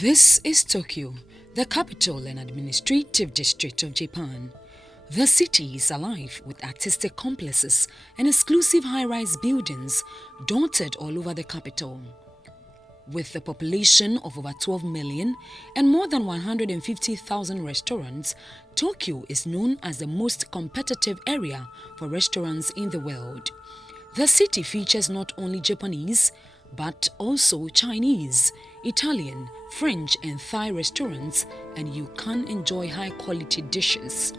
This is Tokyo, the capital and administrative district of Japan. The city is alive with artistic complexes and exclusive high-rise buildings dotted all over the capital. With a population of over 12 million and more than 150,000 restaurants, Tokyo is known as the most competitive area for restaurants in the world. The city features not only Japanese, but also Chinese, Italian, French and Thai restaurants, and you can enjoy high-quality dishes.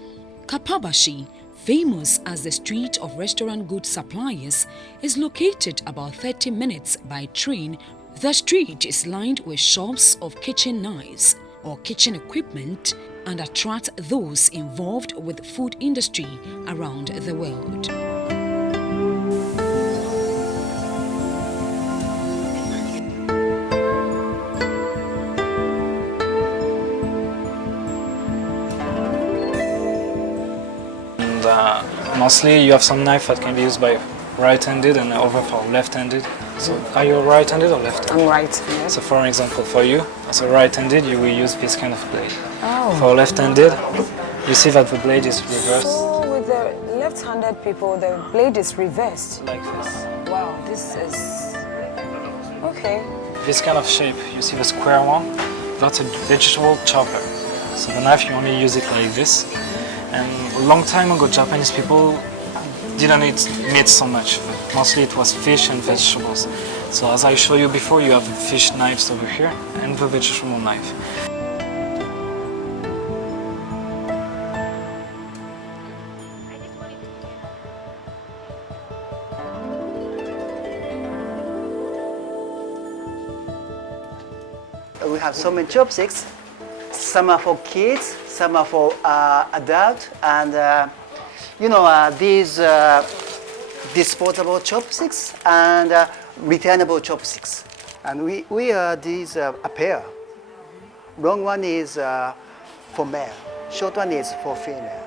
Kappabashi, famous as the street of restaurant goods suppliers, is located about 30 minutes by train. The street is lined with shops of kitchen knives or kitchen equipment and attract those involved with the food industry around the world. Mostly you have some knife that can be used by right-handed and other for left-handed. So are you right-handed or left-handed? I'm right-handed. So for example, for you, as a right-handed, you will use this kind of blade. Oh. For left-handed, you see that the blade is reversed. So with the left-handed people, the blade is reversed. Like this. Wow, this is... okay. This kind of shape, you see the square one? That's a vegetable chopper. So the knife, you only use it like this. And a long time ago, Japanese people didn't eat meat so much. Mostly it was fish and vegetables. So as I showed you before, you have the fish knives over here and the vegetable knife. We have so many chopsticks. Some are for kids, some are for adults, and these disposable chopsticks and returnable chopsticks. And we are these a pair. Long one is for male, short one is for female.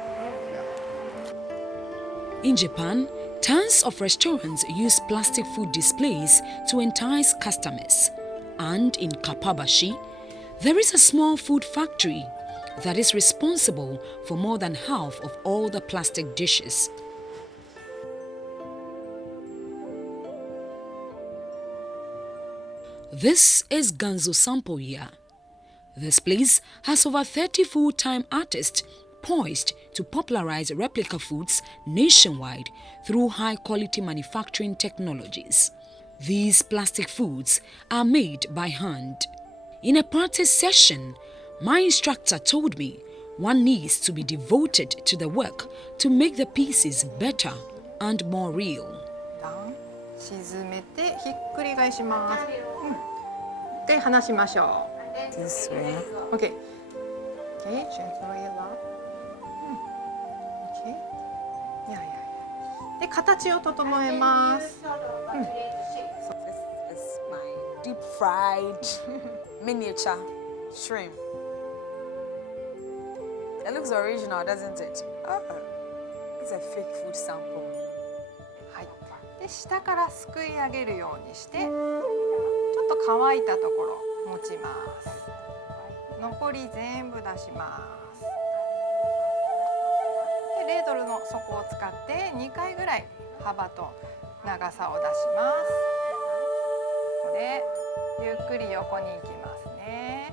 In Japan, tons of restaurants use plastic food displays to entice customers. And in Kappabashi, there is a small food factory that is responsible for more than half of all the plastic dishes. This is Ganzo Sampoya. This place has over 30 full-time artists poised to popularize replica foods nationwide through high-quality manufacturing technologies. These plastic foods are made by hand. In a practice session, my instructor told me one needs to be devoted to the work to make the pieces better and more real. 沈めてひっくり返します。で離しましょう。This way. Okay. Okay, gently allow. Okay. Yeah. で形を整えます。So this is my deep fried miniature shrimp. It looks original, doesn't it? Oh, it's a fake food sample. はい。で下からすくい上げるようにして、ちょっと乾いたところ持ちます。残り全部出します。でレードルの底を使って2回ぐらい幅と長さを出します。これゆっくり横に行きますね。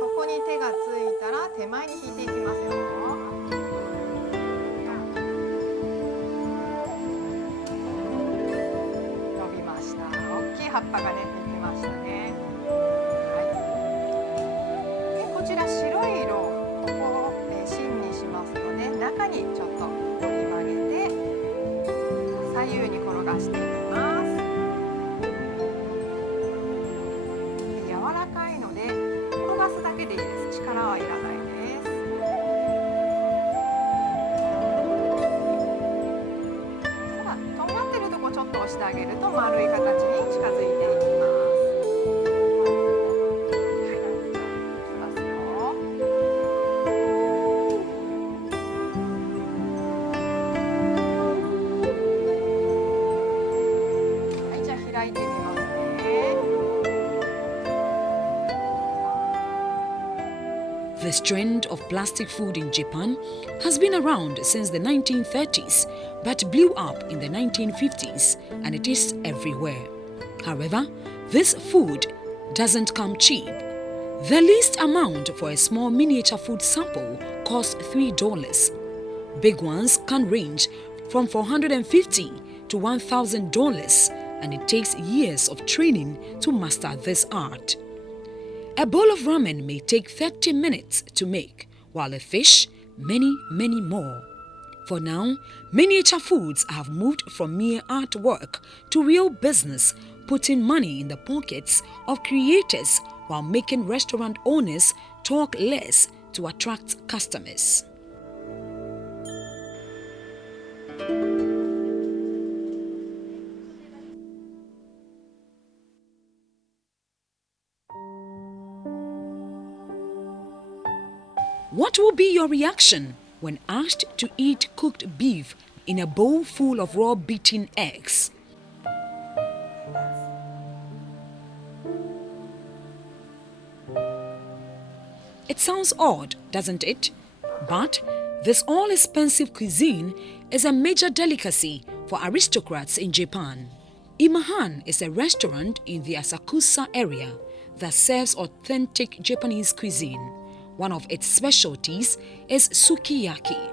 底に手がついたら手前に引いていきますよ。伸びました。大きい葉っぱが出てきましたね。はい。でこちら白い色をここを芯にしますので、中にちょっと折り曲げて左右に転がしていきます。柔らかいので転がすだけでいいです。力はいらないです。ただとんがってるとこちょっと押してあげると丸い形に近づいていきます。はい、いきますよ。はい、じゃあ開いてみますね。This trend of plastic food in Japan has been around since the 1930s but blew up in the 1950s, and it is everywhere. However, this food doesn't come cheap. The least amount for a small miniature food sample costs $3. Big ones can range from $450 to $1,000, and it takes years of training to master this art. A bowl of ramen may take 30 minutes to make, while a fish, many more. For now, miniature foods have moved from mere artwork to real business, putting money in the pockets of creators while making restaurant owners talk less to attract customers. What will be your reaction when asked to eat cooked beef in a bowl full of raw beaten eggs? It sounds odd, doesn't it? But this all-expensive cuisine is a major delicacy for aristocrats in Japan. Imahan is a restaurant in the Asakusa area that serves authentic Japanese cuisine. One of its specialties is sukiyaki.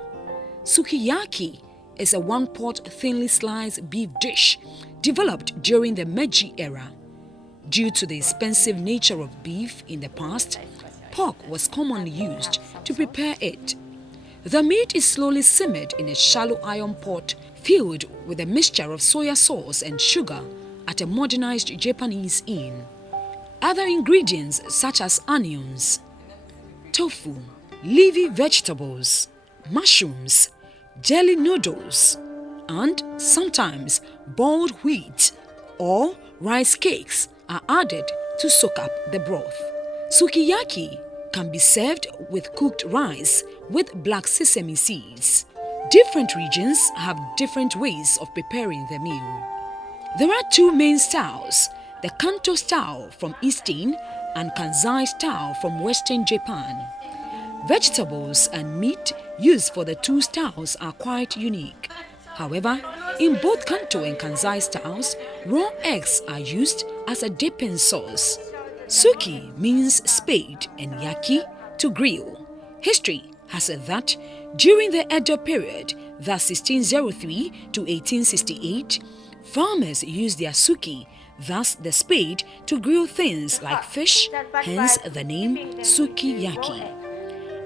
Sukiyaki is a one-pot thinly sliced beef dish developed during the Meiji era. Due to the expensive nature of beef in the past, pork was commonly used to prepare it. The meat is slowly simmered in a shallow iron pot filled with a mixture of soya sauce and sugar at a modernized Japanese inn. Other ingredients such as onions, tofu, leafy vegetables, mushrooms, jelly noodles, and sometimes boiled wheat or rice cakes are added to soak up the broth. Sukiyaki can be served with cooked rice with black sesame seeds. Different regions have different ways of preparing the meal. There are two main styles, the Kanto style from Eastern and Kansai style from Western Japan. Vegetables and meat used for the two styles are quite unique. However, in both Kanto and Kansai styles, raw eggs are used as a dipping sauce. Suki means spade and yaki to grill. History has it that during the Edo period, that's 1603 to 1868, farmers used their suki, thus the spade, to grill things like fish, hence the name sukiyaki.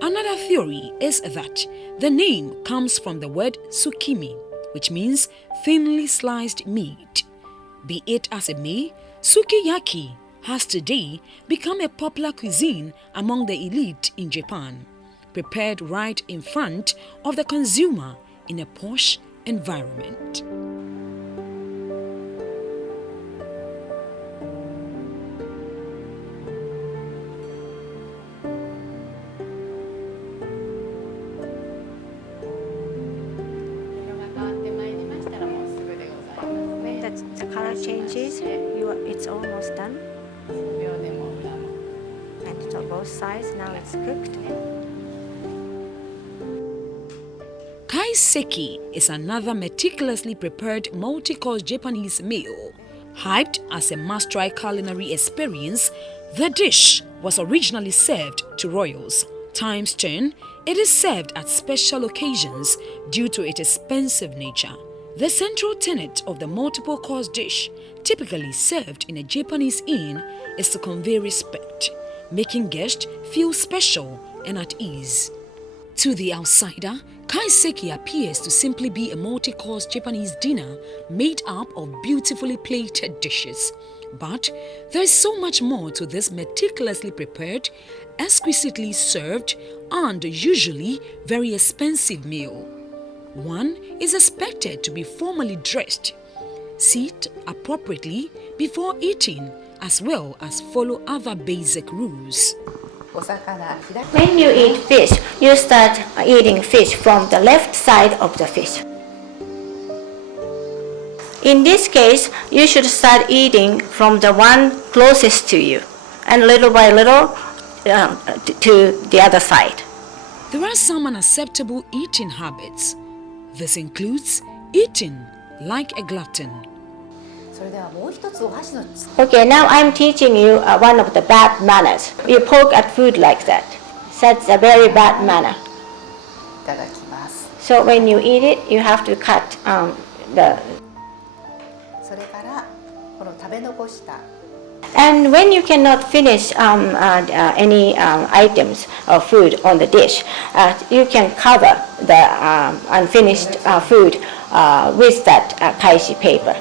Another theory is that the name comes from the word sukimi, which means thinly sliced meat. Be it as it may, sukiyaki has today become a popular cuisine among the elite in Japan, prepared right in front of the consumer in a posh environment. When the color changes, it's almost done. And so both sides, now it's cooked. Kaiseki is another meticulously prepared multi-course Japanese meal. Hyped as a must-try culinary experience, the dish was originally served to royals. Times turn, it is served at special occasions due to its expensive nature. The central tenet of the multiple-course dish, typically served in a Japanese inn, is to convey respect, making guests feel special and at ease. To the outsider, kaiseki appears to simply be a multi-course Japanese dinner made up of beautifully plated dishes. But there is so much more to this meticulously prepared, exquisitely served, and usually very expensive meal. One is expected to be formally dressed, sit appropriately before eating, as well as follow other basic rules. When you eat fish, you start eating fish from the left side of the fish. In this case, you should start eating from the one closest to you. And little by little, to the other side. There are some unacceptable eating habits. This includes eating like a glutton. それではもう一つお箸の Okay, now I'm teaching you one of the bad manners. You poke at food like that. That's a very bad manner. いただきます。 So when you eat it, you have to cut the. それからこの食べ残した And when you cannot finish any items or food on the dish, you can cover the unfinished food with that kaishi paper.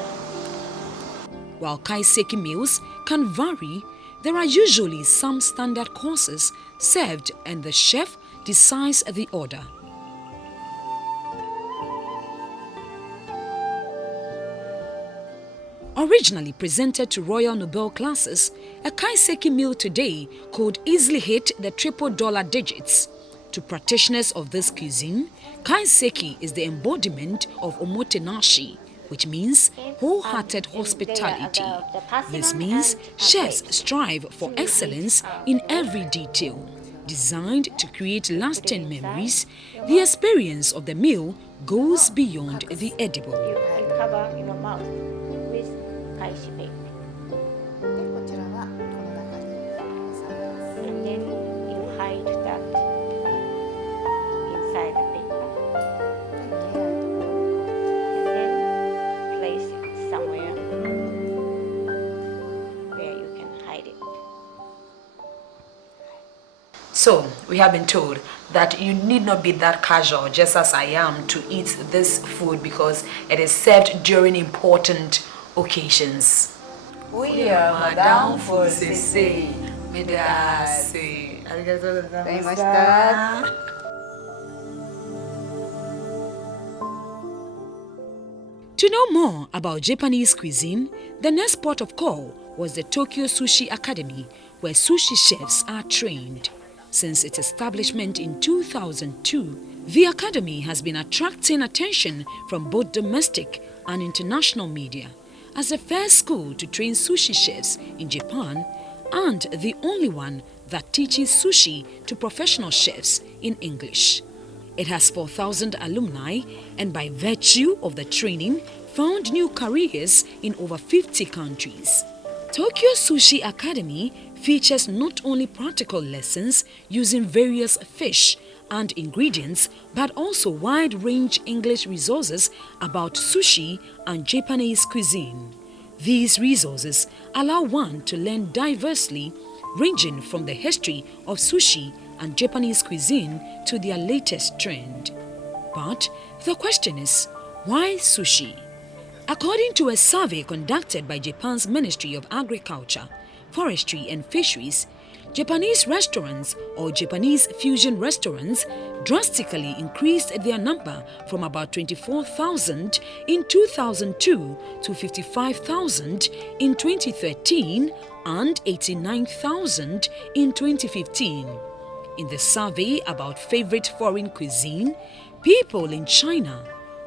While kaiseki meals can vary, there are usually some standard courses served and the chef decides the order. Originally presented to royal noble classes, a kaiseki meal today could easily hit the triple dollar digits. To practitioners of this cuisine, kaiseki is the embodiment of omotenashi, which means wholehearted hospitality. This means chefs strive for excellence in every detail. Designed to create lasting memories, the experience of the meal goes beyond the edible. You cover your mouth with kaishi paper. でこちらはこの中に挟みます And then you hide that inside the paper. で見えないところ And then place it somewhere where you can hide it. So, we have been told that you need not be that casual, just as I am, to eat this food because it is served during important occasions. We are Madame Fosese. Medase. ありがとうございました。 To know more about Japanese cuisine, the next port of call was the Tokyo Sushi Academy, where sushi chefs are trained. Since its establishment in 2002, the academy has been attracting attention from both domestic and international media as the first school to train sushi chefs in Japan and the only one that teaches sushi to professional chefs in English. It has 4,000 alumni and by virtue of the training found new careers in over 50 countries. Tokyo Sushi Academy features not only practical lessons using various fish and ingredients, but also wide-range English resources about sushi and Japanese cuisine. These resources allow one to learn diversely, ranging from the history of sushi and Japanese cuisine to their latest trend. But the question is, why sushi? According to a survey conducted by Japan's Ministry of Agriculture, Forestry and Fisheries, Japanese restaurants or Japanese fusion restaurants drastically increased their number from about 24,000 in 2002 to 55,000 in 2013 and 89,000 in 2015. In the survey about favorite foreign cuisine, people in China,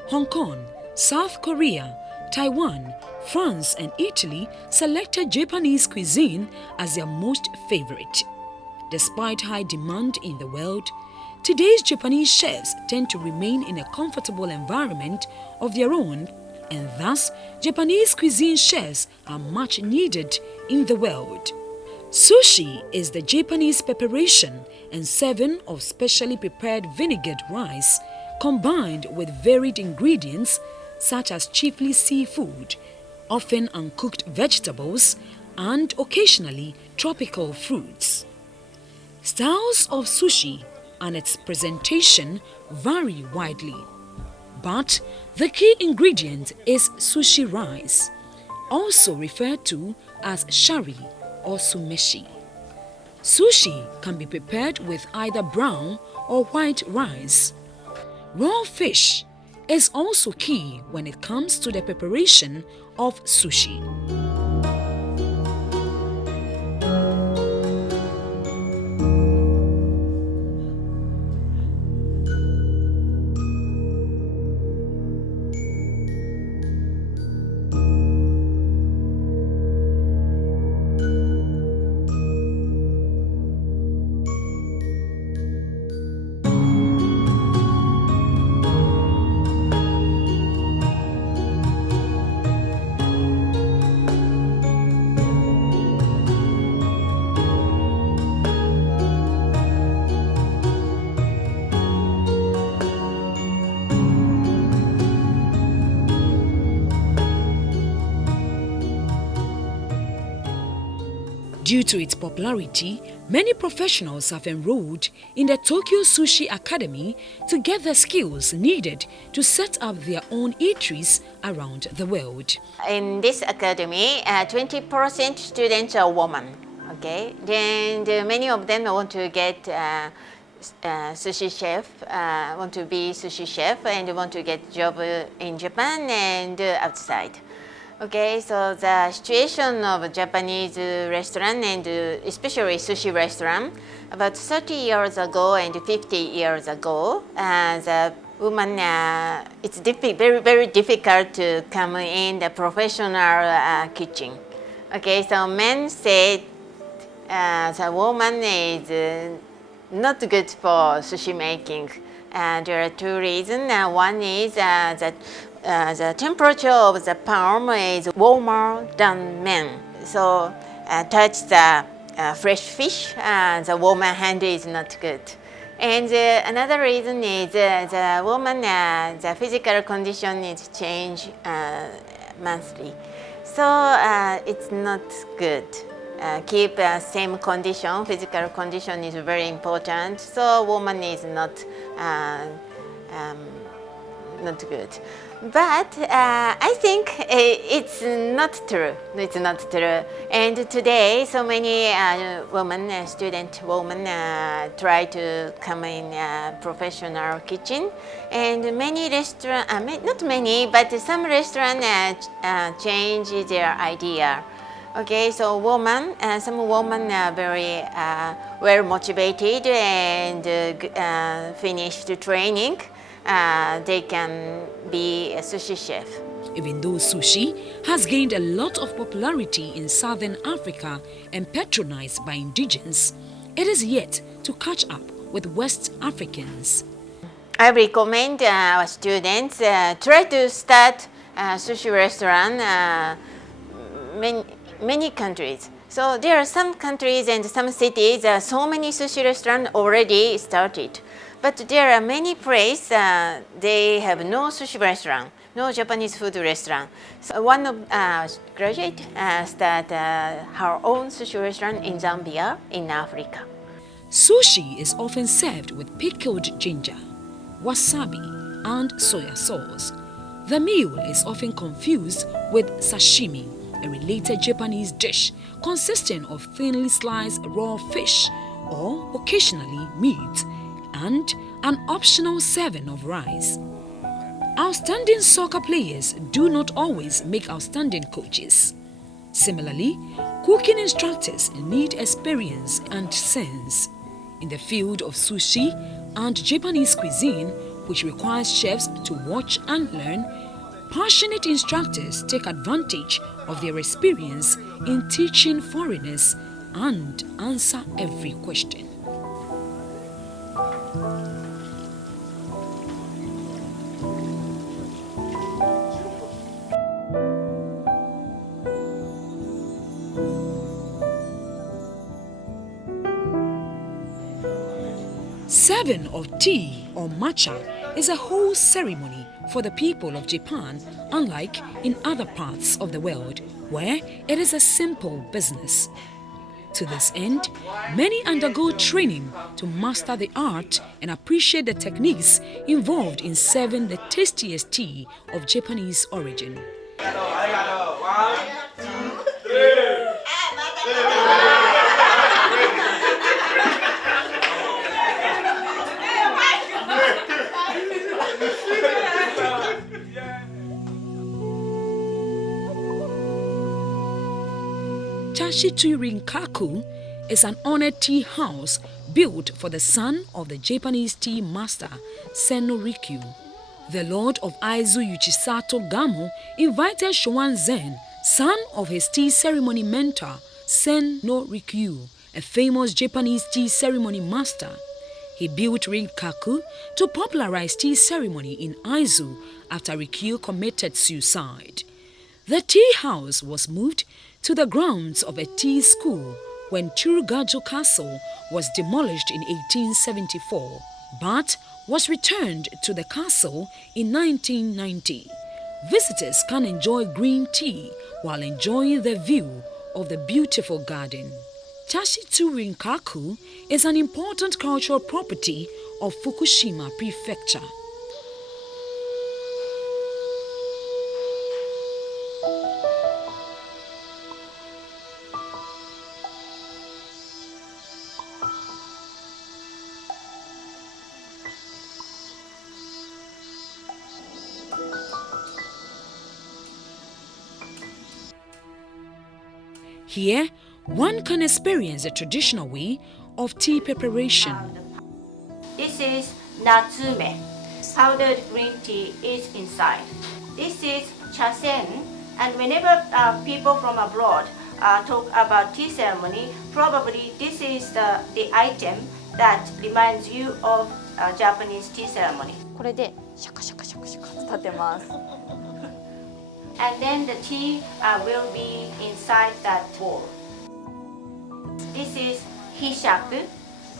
Hong Kong, South Korea, Taiwan, France and Italy selected Japanese cuisine as their most favorite. Despite high demand in the world, today's Japanese chefs tend to remain in a comfortable environment of their own, and thus Japanese cuisine chefs are much needed in the world. Sushi is the Japanese preparation and serving of specially prepared vinegared rice combined with varied ingredients such as chiefly seafood, often uncooked vegetables, and occasionally tropical fruits. Styles of sushi and its presentation vary widely, but the key ingredient is sushi rice, also referred to as shari or sumeshi. Sushi can be prepared with either brown or white rice. Raw fish is also key when it comes to the preparation of sushi. Due to its popularity, many professionals have enrolled in the Tokyo Sushi Academy to get the skills needed to set up their own eateries around the world. In this academy, 20% students are women. Okay, then many of them want to get sushi chef, want to be sushi chef, and want to get job in Japan and outside. Okay, so the situation of Japanese restaurant and especially sushi restaurant, about 30 years ago and 50 years ago, the woman, it's very, very difficult to come in the professional kitchen. Okay, so men say the woman is not good for sushi making. There are two reasons. One is that the temperature of the palm is warmer than men. So touch the fresh fish, the woman hand is not good. And another reason is the woman, the physical condition is changed monthly. So it's not good. Keep same condition, physical condition is very important. So woman is not good. But I think it's not true. It's not true. And today, so many women, student women, try to come in professional kitchen, and many restaurant, not many, but some restaurant change their idea. Okay, so some women are very well motivated and finished training. They can be a sushi chef. Even though sushi has gained a lot of popularity in Southern Africa and patronized by indigenes, it is yet to catch up with West Africans. I recommend our students try to start a sushi restaurant many countries. So there are some countries and some cities, so many sushi restaurants already started. But there are many places, they have no sushi restaurant, no Japanese food restaurant. So one of graduate started her own sushi restaurant in Zambia, in Africa. Sushi is often served with pickled ginger, wasabi, and soya sauce. The meal is often confused with sashimi, a related Japanese dish consisting of thinly sliced raw fish or occasionally meat, and an optional serving of rice. Outstanding soccer players do not always make outstanding coaches. Similarly, cooking instructors need experience and sense. In the field of sushi and Japanese cuisine, which requires chefs to watch and learn, passionate instructors take advantage of their experience in teaching foreigners and answer every question. Serving of tea or matcha is a whole ceremony for the people of Japan, unlike in other parts of the world where it is a simple business. To this end, many undergo training to master the art and appreciate the techniques involved in serving the tastiest tea of Japanese origin. Rinkaku is an honored tea house built for the son of the Japanese tea master Senno Rikyu. The lord of Aizu Yuchisato Gamo invited Shoan Zen, son of his tea ceremony mentor Senno Rikyu, a famous Japanese tea ceremony master. He built Rinkaku to popularize tea ceremony in Aizu after Rikyu committed suicide. The tea house was moved to the grounds of a tea school when Churugajo Castle was demolished in 1874, but was returned to the castle in 1990. Visitors can enjoy green tea while enjoying the view of the beautiful garden. Chashitsu-rinkaku is an important cultural property of Fukushima Prefecture. Here, one can experience the traditional way of tea preparation. This is natsume. Powdered green tea is inside. This is chasen, and whenever people from abroad talk about tea ceremony, probably this is the item that reminds you of Japanese tea ceremony. これでシャカシャカシャカシャカって立てます。 And then the tea will be inside that bowl. This is hishaku.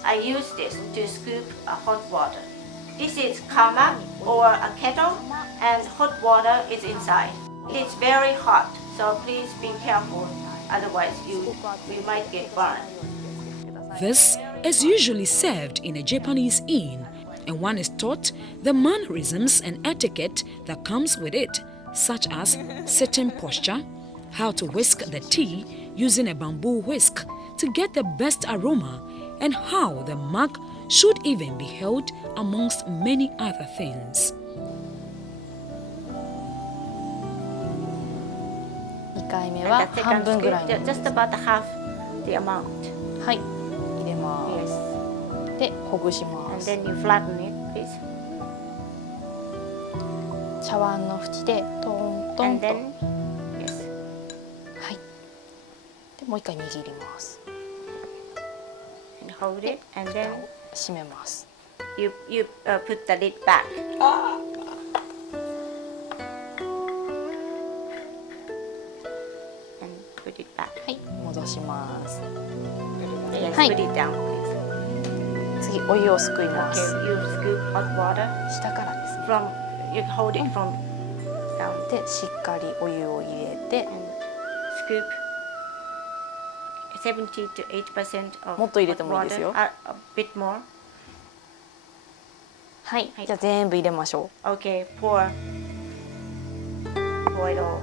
I use this to scoop hot water. This is kama or a kettle, and hot water is inside. It's very hot, so please be careful, otherwise you might get burned. This is usually served in a Japanese inn, and one is taught the mannerisms and etiquette that comes with it, such as sitting posture, how to whisk the tea using a bamboo whisk to get the best aroma, and how the mug should even be held amongst many other things. 2回目は And the 半 second 分ぐらい scoop, の just about half the amount. はい入れま Yes. す。でほぐしま And す。 then you flatten it, please. 茶碗の縁でトントン And と。 then, yes. はい。でもう一回握ります。 And hold it, and then 閉めます。 you put the lid back. And put it back. はい戻します。 Yes, はい put it down, please. 次お湯をすくいます。 Okay, you scoop hot water 下からですね。 from, you hold it from down でしっかりお湯を入れて and scoop 70 to 80% of もっと入れて hot もいいです water, よ。 a bit more. はいはいじゃあ全部入れましょ Okay, pour it all.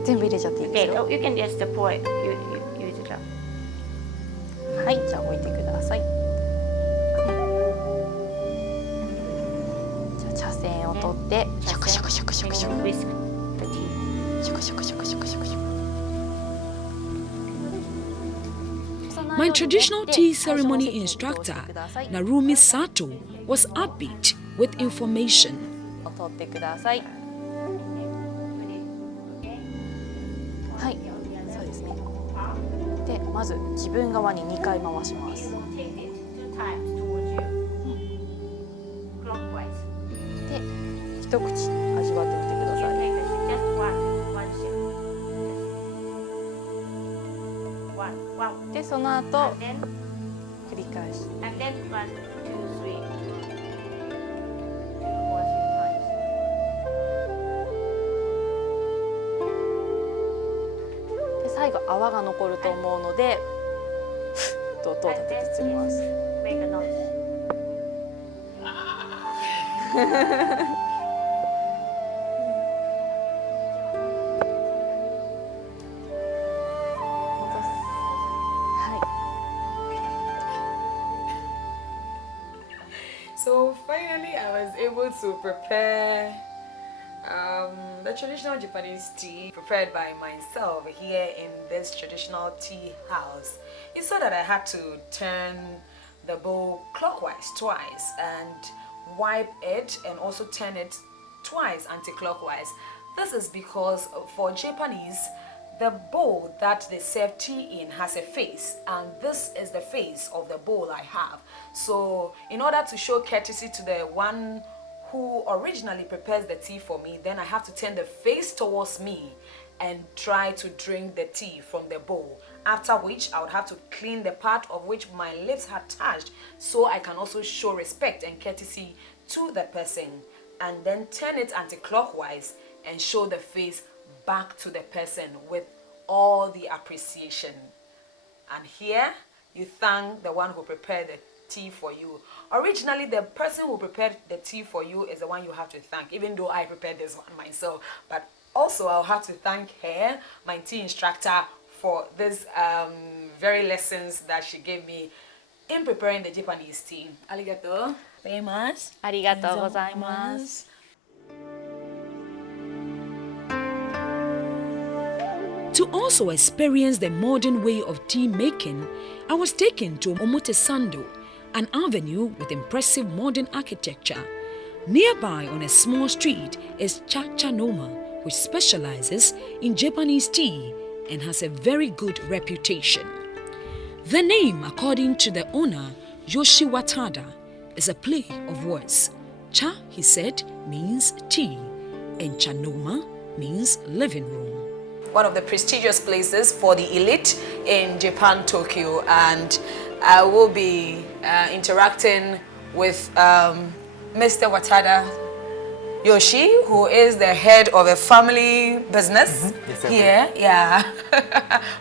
う。全部入れちゃっていいです Okay, よ。 oh, you can just pour it. You use it up. はいじゃあ置いてください。じゃあ茶筅を取ってシャカシャカシャカシャカシャ And カ you whisk the tea. シャカシャカシャカシャカシャカシャカ。 My traditional tea ceremony instructor, Narumi Sato, was upbeat with information. 取ってください。はい、そうですね。で、まず自分側に2回回します。 Take it 2 times towards you. Clockwise. で、一口味わってみてください。 Take this, just one sip. Just one. で、その後 And then, 繰り返し。 and then 1, 2, 3. Pour a few times. で、最後泡が残ると思うので、ふっと音を立てて釣ります。 Make a noise. 戻す。はい。 So finally, I was able to prepare the traditional Japanese tea prepared by myself here in this traditional tea house. It's so that I had to turn the bowl clockwise twice and wipe it and also turn it twice anti-clockwise. This is because for Japanese, the bowl that they serve tea in has a face, and this is the face of the bowl I have. So in order to show courtesy to the one who originally prepares the tea for me, then I have to turn the face towards me and try to drink the tea from the bowl. After which I would have to clean the part of which my lips had touched, so I can also show respect and courtesy to the person, and then turn it anti-clockwise and show the face back to the person with all the appreciation. And here, you thank the one who prepared the tea for you. Originally, the person who prepared the tea for you is the one you have to thank, even though I prepared this one myself. But also, I'll have to thank her, my tea instructor, for this very lessons that she gave me in preparing the Japanese tea. Arigato. Famous. Arigatou gozaimasu. To also experience the modern way of tea making, I was taken to Omotesando, an avenue with impressive modern architecture. Nearby on a small street is Chachanoma, which specializes in Japanese tea and has a very good reputation. The name, according to the owner, Yoshi Watada, is a play of words. Cha, he said, means tea, and Chanoma means living room. One of the prestigious places for the elite in Japan, Tokyo, and I will be interacting with Mr. Watada Yoshi, who is the head of a family business here,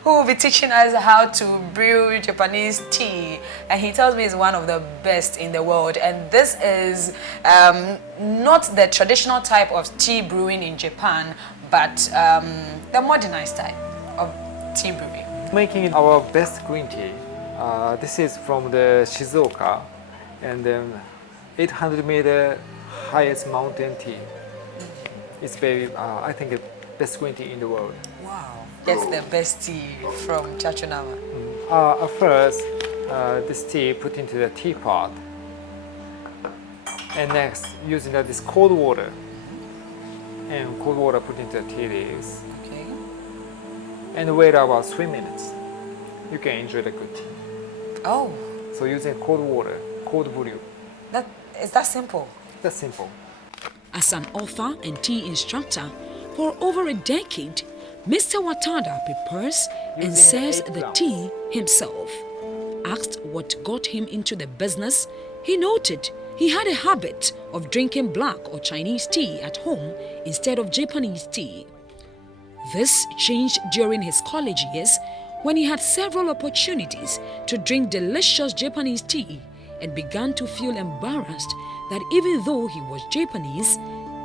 who will be teaching us how to brew Japanese tea, and he tells me it's one of the best in the world. And this is not the traditional type of tea brewing in Japan, but the modernized type of tea brewing. Making our best green tea. This is from the Shizuoka, and then 800-meter highest mountain tea. It's very, I think, the best green tea in the world. Wow. Gets the best tea from Chachanama. At first, this tea put into the teapot, and next using this cold water, and cold water put into the tea leaves. Okay. And wait about 3 minutes. You can enjoy the good tea. Oh. So using cold water, cold brew. Is that simple? That's simple. As an author and tea instructor for over a decade, Mr. Watada prepares and serves the tea himself. Asked what got him into the business, he noted he had a habit of drinking black or Chinese tea at home instead of Japanese tea. This changed during his college years when he had several opportunities to drink delicious Japanese tea and began to feel embarrassed that even though he was Japanese,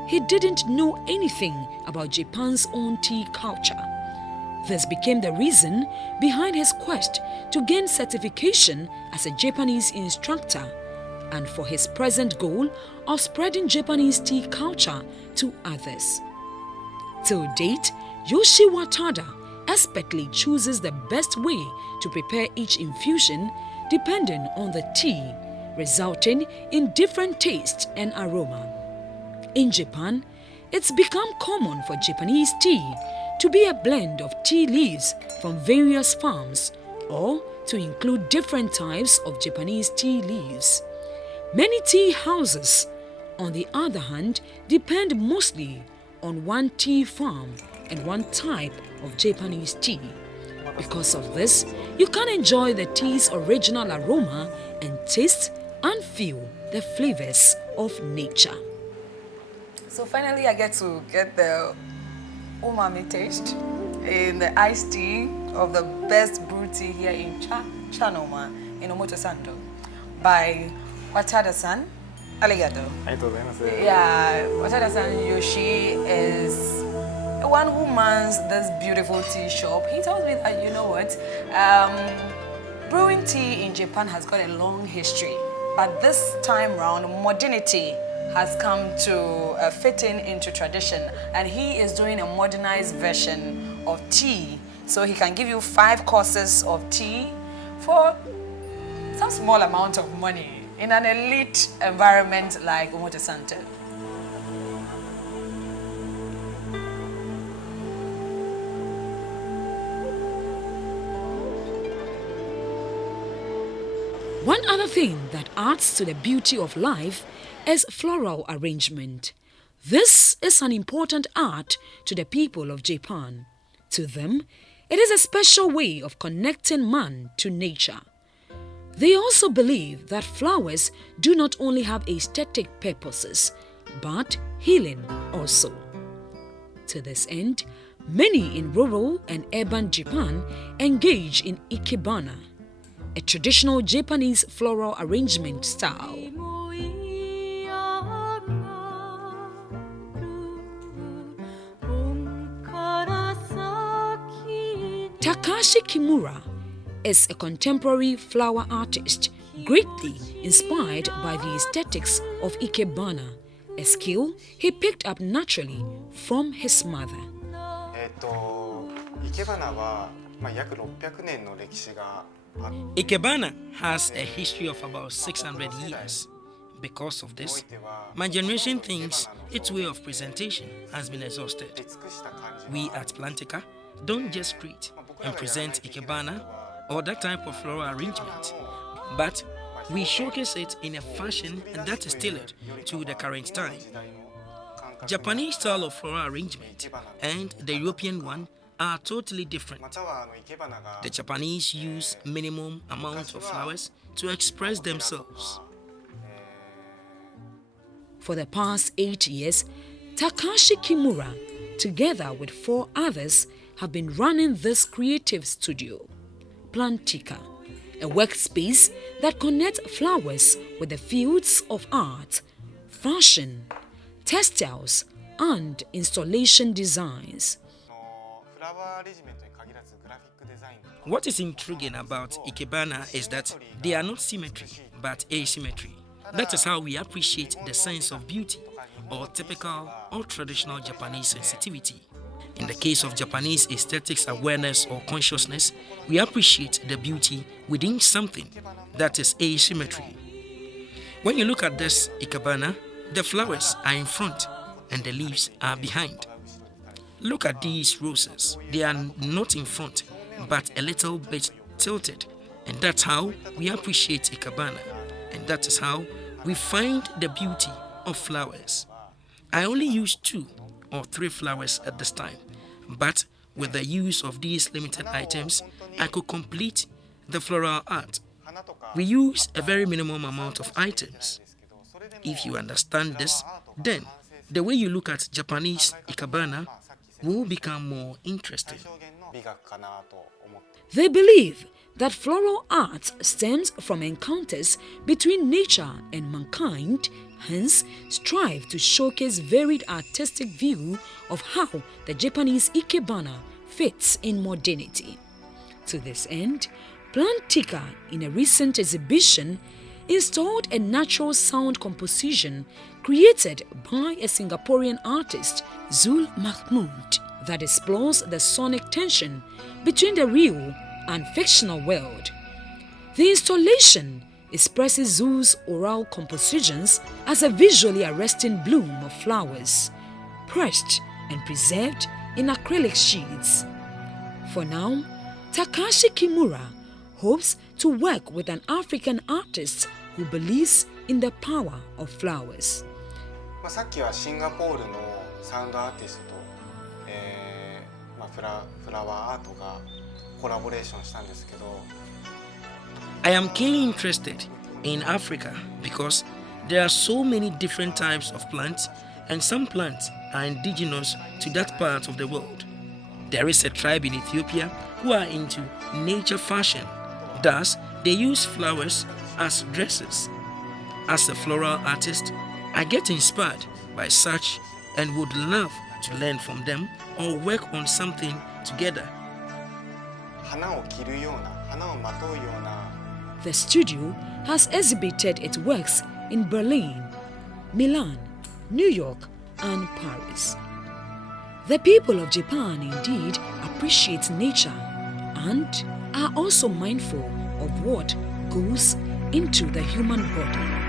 he didn't know anything about Japan's own tea culture. This became the reason behind his quest to gain certification as a Japanese instructor and for his present goal of spreading Japanese tea culture to others. Till date, Yoshi Watada expertly chooses the best way to prepare each infusion depending on the tea, resulting in different taste and aroma. In Japan, it's become common for Japanese tea to be a blend of tea leaves from various farms or to include different types of Japanese tea leaves. Many tea houses, on the other hand, depend mostly on one tea farm and one type of Japanese tea. Because of this, you can enjoy the tea's original aroma and taste and feel the flavors of nature. So finally, I get to get the umami taste in the iced tea of the best brew tea here in Chanoma in Omotesando by Watada-san. Arigato. Yeah, Watada-san Yoshi is the one who mans this beautiful tea shop. He tells me that, you know what, brewing tea in Japan has got a long history. But this time round, modernity has come to fit into tradition, and he is doing a modernized version of tea. So he can give you 5 courses of tea for some small amount of money in an elite environment like Omotesando. One other thing that adds to the beauty of life is floral arrangement. This is an important art to the people of Japan. To them, it is a special way of connecting man to nature. They also believe that flowers do not only have aesthetic purposes, but healing also. To this end, Many in rural and urban Japan engage in ikebana, a traditional Japanese floral arrangement style. Takashi Kimura is a contemporary flower artist greatly inspired by the aesthetics of ikebana, a skill he picked up naturally from his mother. Ikebana has a history of about 600 years. Because of this, my generation thinks its way of presentation has been exhausted. We at Plantica don't just create and present ikebana or that type of floral arrangement, but we showcase it in a fashion that is tailored to the current time. Japanese style of floral arrangement and the European one are totally different. The Japanese use minimum amount of flowers to express themselves. For the past 8 years, Takashi Kimura, together with 4 others, have been running this creative studio, Plantica, a workspace that connects flowers with the fields of art, fashion, textiles, and installation designs. What is intriguing about ikebana is that they are not symmetry, but asymmetry. That is how we appreciate the sense of beauty, or typical or traditional Japanese sensitivity. In the case of Japanese aesthetics awareness or consciousness, we appreciate the beauty within something that is asymmetry. When you look at this ikebana, the flowers are in front and the leaves are behind. Look at these roses. They are not in front, but a little bit tilted. And that's how we appreciate ikebana. And that is how we find the beauty of flowers. I only use 2 or 3 flowers at this time, but with the use of these limited items, I could complete the floral art. We use a very minimum amount of items. If you understand this, then the way you look at Japanese ikebana will become more interesting. They believe that floral art stems from encounters between nature and mankind, hence strive to showcase varied artistic view of how the Japanese ikebana fits in modernity. To this end, Plantica, in a recent exhibition, installed a natural sound composition created by a Singaporean artist, Zul Mahmood, that explores the sonic tension between the real and fictional world. The installation expresses Zul's oral compositions as a visually arresting bloom of flowers, pressed and preserved in acrylic sheets. For now, Takashi Kimura hopes to work with an African artist who believes in the power of flowers. さっきはシンガポールのサウンドアーティストと、フラワーアートがコラボレーションしたんですけど I am keenly interested in Africa because there are so many different types of plants, and some plants are indigenous to that part of the world. There is a tribe in Ethiopia who are into nature fashion. Thus, they use flowers as dresses. As a floral artist, I get inspired by such and would love to learn from them or work on something together. 花を着るような、花をまとうような The studio has exhibited its works in Berlin, Milan, New York, and Paris. The people of Japan indeed appreciate nature and are also mindful of what goes into the human body.